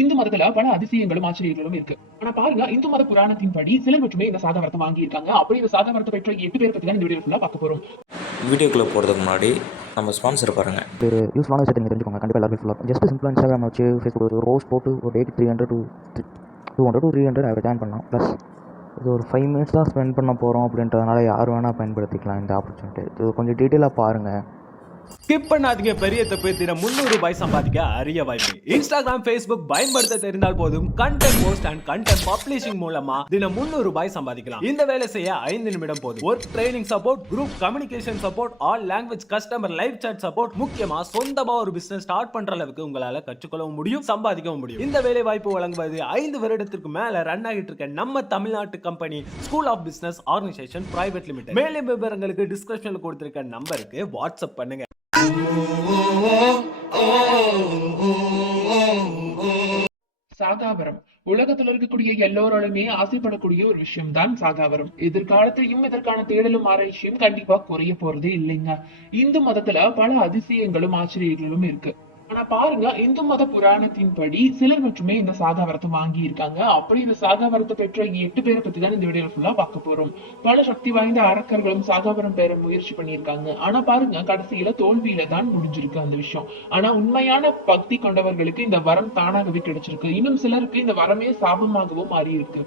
இந்து மதத்துல பல அதிசயங்களும் ஆச்சரியங்களும் இருக்கு. ஆனா பாருங்க, இந்து மத புராணத்தின் படி சிலர் மட்டுமே இந்த சாக வரத்தை வாங்கி இருக்காங்க. அப்படி இந்த சாக வரத்தை பெற்ற 8 பேர் பத்தி தான் இந்த வீடியோ ஃபுல்லா பார்க்க போறோம். வீடியோக்குள்ளே போகிறதுக்கு முன்னாடி நம்ம ஸ்பான்சர் பாருங்கள். ஒரு யூஸ்ஃபுல்லான விஷயத்தை நீங்கள் தெரிஞ்சுக்கோங்க. கண்டிப்பாக எல்லாரும் யூஸ்ஃபுல்லாக ஜஸ்ட் சிம்பிளாக Instagram வச்சு ஃபேஸ்புக் ஒரு ரோஸ் போட்டு ஒரு டேட் 300 to 300 அவர் ஜாயின் பண்ணலாம். ப்ளஸ் இது ஒரு 5 மினிட்ஸ் தான் ஸ்பெண்ட் பண்ண போகிறோம் அப்படின்றதுனால யார் வேணால் பயன்படுத்திக்கலாம் இந்த ஆப்பர்ச்சுனிட்டி. இது கொஞ்சம் டீட்டெயிலாக பாருங்கள். ஸ்கிப் பண்ணாதீங்க. பெரிய தப்பு தினம் ₹300 சம்பாதிக்க அரிய வாய்ப்பு. இன்ஸ்டாகிராம், Facebook பயன்படுத்த தெரிந்தால் போதும். Content post and content publishing மூலமா தினம் ₹300 சம்பாதிக்கலாம். இந்த வேலை செய்ய 5 நிமிடம் போதும். Work training support, group communication support, all language customer live chat support, முக்கியமா சொந்தமா ஒரு பிசினஸ் ஸ்டார்ட் பண்ற அளவுக்கு உங்களால கற்றுக்கொள்ளவும் முடியும், சம்பாதிக்கவும் முடியும். இந்த வேலை வாய்ப்பு வழங்குவது 5 வருடத்திற்கு மேல ரன் ஆகிட்டு இருக்க நம்ம தமிழ்நாட்டு company school of business organisation private limited. மேலும் விவரங்களுக்கு டிஸ்கிரிப்ஷன்ல கொடுத்திருக்க நம்பருக்கு வாட்ஸ்அப் பண்ணுங்க. சாகாவரம் உலகத்துல இருக்கக்கூடிய எல்லோராலுமே ஆசைப்படக்கூடிய ஒரு விஷயம் தான் சாகாவரம். எதிர்காலத்திலையும் இதற்கான தேடலும் ஆராய்ச்சியும் கண்டிப்பா குறைய போறதே இல்லைங்க. இந்து மதத்துல பல அதிசயங்களும் ஆச்சரியங்களும் இருக்கு. ஆனா பாருங்க, இந்து மத புராணத்தின் படி சிலர் மட்டுமே இந்த சாகாவரத்தை வாங்கி இருக்காங்க. அப்படி இந்த சாகாவரத்தை பெற்ற 8 பேரை பத்தி தான் இந்த வீடியோ ஃபுல்லா பார்க்க போறோம். பல சக்தி வாய்ந்த அரக்கர்களும் சாகாவரம் பெற முயற்சி பண்ணியிருக்காங்க. ஆனா பாருங்க, கடைசியில தோல்வியில தான் முடிஞ்சிருக்கு அந்த விஷயம். ஆனா உண்மையான பக்தி கொண்டவர்களுக்கு இந்த வரம் தானாகவே கிடைச்சிருக்கு. இன்னும் சிலருக்கு இந்த வரமே சாபமாகவும் மாறி இருக்கு.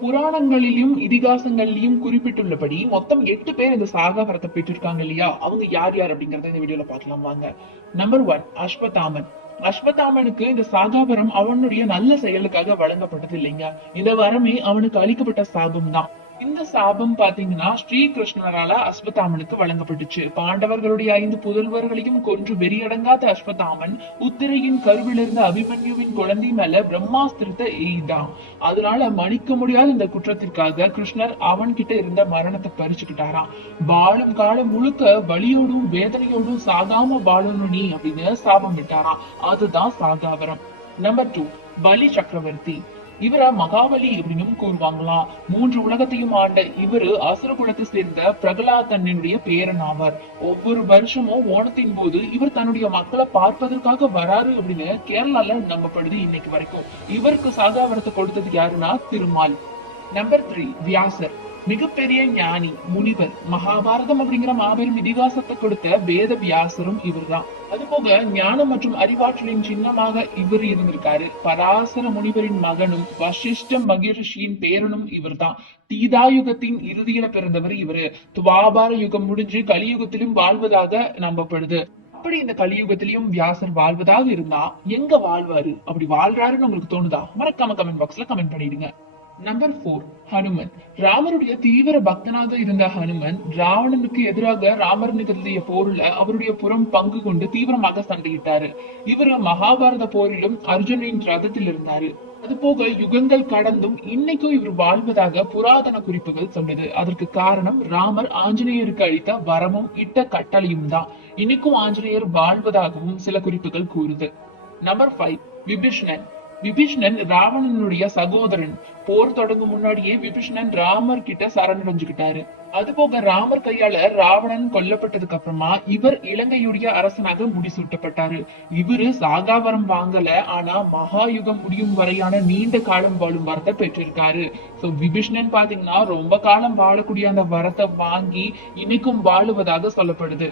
புராணங்களிலும் இதிகாசங்களிலும் குறிப்பிட்டுள்ளபடி மொத்தம் 8 பேர் இந்த சாகாவரத்தை பெற்றிருக்காங்க இல்லையா? அவங்க யார் யார் அப்படிங்கறத இந்த வீடியோல பார்க்கலாம் வாங்க. நம்பர் 1, அஸ்வத்தாமன். அஸ்வத்தாமனுக்கு இந்த சாகாவரம் அவனுடைய நல்ல செயலுக்காக வழங்கப்பட்டது இல்லைங்க. இந்த வரமே அவனுக்கு அளிக்கப்பட்ட சாபம் தான். இந்த சாபம் பாத்தீங்கன்னா ஸ்ரீகிருஷ்ணரால அஸ்வத்தாமனுக்கு வழங்கப்பட்டுச்சு. பாண்டவர்களுடைய 5 புதல்வர்களையும் கொன்று வெறியடங்காத அஸ்வத்தாமன் உத்திரையின் கருவிலிருந்த அபிமன்யுவின் குழந்தை மேல பிரம்மாஸ்திரத்தை எய்தான். அதனால மன்னிக்க முடியாத இந்த குற்றத்திற்காக கிருஷ்ணர் அவன் கிட்ட இருந்த மரணத்தை பறிச்சுக்கிட்டாராம். வாழும் காலம் முழுக்க வலியோடும் வேதனையோடும் சாகாம வாழணும் நீ அப்படின்னு சாபம் விட்டாராம். அதுதான் சாகாவரம். நம்பர் 2, பலி சக்கரவர்த்தி. இவர மகாபலி அப்படின்னு கூறுவாங்களாம். 3 உலகத்தையும் ஆண்ட இவரு அசுர குலத்தை சேர்ந்த பிரகலாதனுடைய பேரன் ஆவார். ஒவ்வொரு வருஷமும் ஓணத்தின் போது இவர் தன்னுடைய மக்களை பார்ப்பதற்காக வராரு அப்படின்னு கேரளால நம்பப்படுது இன்னைக்கு வரைக்கும். இவருக்கு சாகாவரத்தை கொடுத்தது யாருன்னா திருமால். நம்பர் 3, வியாசர். மிகப்பெரிய ஞானி, முனிவர். மகாபாரதம் அப்படிங்கிற மாபெரும் இதிகாசத்தை கொடுத்த வேத வியாசரும் இவர்தான். அதுபோக ஞானம் மற்றும் அறிவாற்றலின் சின்னமாக இவர் இருந்திருக்காரு. பராசர முனிவரின் மகனும் வசிஷ்ட மகிழ்ச்சியின் பேரனும் இவர்தான். தீதாயுகத்தின் இறுதியில பிறந்தவர் இவரு. துவாபார யுகம் முடிஞ்சு கலியுகத்திலும் வாழ்வதாக நம்பப்படுது. அப்படி இந்த கலியுகத்திலையும் வியாசர் வாழ்வதாக இருந்தா எங்க வாழ்வாரு? அப்படி வாழ்றாருன்னு உங்களுக்கு தோணுதா? மறக்காம கமெண்ட் பாக்ஸ்ல கமெண்ட் பண்ணிடுங்க. நம்பர் 4, ஹனுமன். ராமருடைய தீவிர பக்தனாக இருந்த ஹனுமன் ராவணனுக்கு எதிராக ராமர் நிகழ்த்திய போர்ல அவருடைய புறம் பங்கு கொண்டு தீவிரமாக சண்டையிட்டாரு. இவர் மகாபாரத போரிலும் அர்ஜுனின் ரதத்தில் இருந்தாரு. அது போக யுகங்கள் கடந்தும் இன்னைக்கும் இவர் வாழ்வதாக புராதன குறிப்புகள் சொன்னது. அதற்கு காரணம் ராமர் ஆஞ்சநேயருக்கு அளித்த வரமும் இட்ட கட்டளையும் தான். இன்னைக்கும் ஆஞ்சநேயர் வாழ்வதாகவும் சில குறிப்புகள் கூறுது. நம்பர் 5, விபீஷணன். விபீஷணன் ராவணனுடைய சகோதரன். போர் தொடங்கும் முன்னாடியே விபீஷணன் ராமர் கிட்ட சரணடைஞ்சுக்கிட்டாரு. அது போக ராமர் கையால ராவணன் கொல்லப்பட்டதுக்கு அப்புறமா இவர் இலங்கையுடைய அரசனாக முடிசூட்டப்பட்டாரு. இவரு சாகாவரம் வாங்கல, ஆனா மகாயுகம் முடியும் வரையான நீண்ட காலம் வாழும் வரத்தை பெற்றிருக்காரு. சோ விபீஷணன் பாத்தீங்கன்னா ரொம்ப காலம் வாழக்கூடிய அந்த வரத்தை வாங்கி இன்னைக்கும் வாழுவதாக சொல்லப்படுது.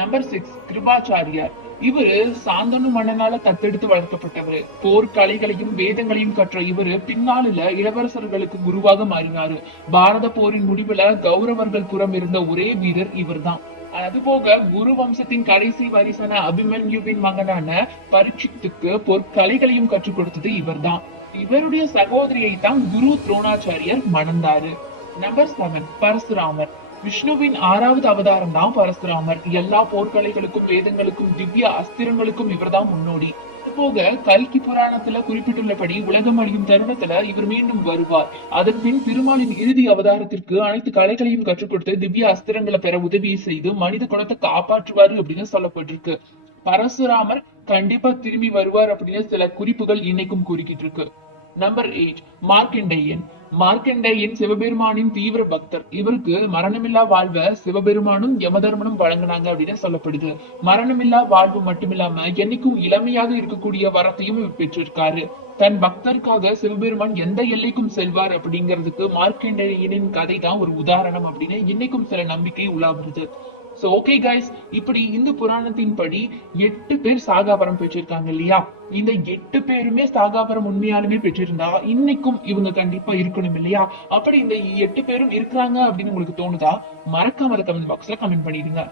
நம்பர் 6, கிருபாச்சாரியார். இவரு சாந்தனு மன்னனால தத்தெடுத்து வளர்க்கப்பட்டவர். போர்க்கலைகளையும் வேதங்களையும் கற்ற இவரு பின்னாளில இளவரசர்களுக்கு குருவாக மாறினாரு. பாரத போரின் முடிவுல கௌரவர்கள் புறம் இருந்த ஒரே வீரர் இவர்தான். அதுபோக குரு வம்சத்தின் கடைசி வாரிசான அபிமன்யுவின் மகனான பரீட்சித்துக்கு பொற்கலைகளையும் கற்றுக் கொடுத்தது இவர்தான். இவருடைய சகோதரியை தான் குரு துரோணாச்சாரியர் மணந்தாரு. நம்பர் 7, பரசுராமர். விஷ்ணுவின் 6வது அவதாரம் தான் பரசுராமர். எல்லா போர்க்கலைகளுக்கும் வேதங்களுக்கும் திவ்ய அஸ்திரங்களுக்கும் இவர்தான் முன்னோடி. போக கல்கி புராணத்துல குறிப்பிட்டுள்ளபடி உலகம் அழியும் தருணத்துல இவர் மீண்டும் வருவார். அதன் பின் திருமாலின் இறுதி அவதாரத்திற்கு அனைத்து கலைகளையும் கற்றுக் கொடுத்து திவ்ய அஸ்திரங்களை பெற உதவி செய்து மனித குலத்தை காப்பாற்றுவாரு அப்படின்னு சொல்லப்பட்டிருக்கு. பரசுராமர் கண்டிப்பா திரும்பி வருவார் அப்படின்னு சில குறிப்புகள் இன்னைக்கும் கூறிக்கிட்டு இருக்கு. நம்பர் 8 மார்க்கண்டேயன். மார்க்கண்டேயன் சிவபெருமானின் தீவிர பக்தர். இவருக்கு மரணமில்லா வாழ்வை சிவபெருமானும் யமதர்மனும் வழங்கினாங்க அப்படின்னு சொல்லப்படுது. மரணமில்லா வாழ்வு மட்டுமில்லாம என்னைக்கும் இளமையாக இருக்கக்கூடிய வரத்தையும் இவர் பெற்றிருக்காரு. தன் பக்தருக்காக சிவபெருமான் எந்த எல்லைக்கும் செல்வார் அப்படிங்கிறதுக்கு மார்க்கண்டேயனின் கதை தான் ஒரு உதாரணம் அப்படின்னு இன்னைக்கும் சில நம்பிக்கை உலாவுறது. சோ ஓகே கைஸ், இப்படி இந்து புராணத்தின் படி 8 பேர் சாகாவரம் பெற்றிருக்காங்க இல்லையா? இந்த 8 பேருமே சாகாவரம் உண்மையாலுமே பெற்றிருந்தா இன்னைக்கும் இவங்க கண்டிப்பா இருக்கணும் இல்லையா? அப்படி இந்த 8 பேரும் இருக்கிறாங்க அப்படின்னு உங்களுக்கு தோணுதா? மறக்காம கமெண்ட் பாக்ஸ்ல கமெண்ட் பண்ணிடுங்க.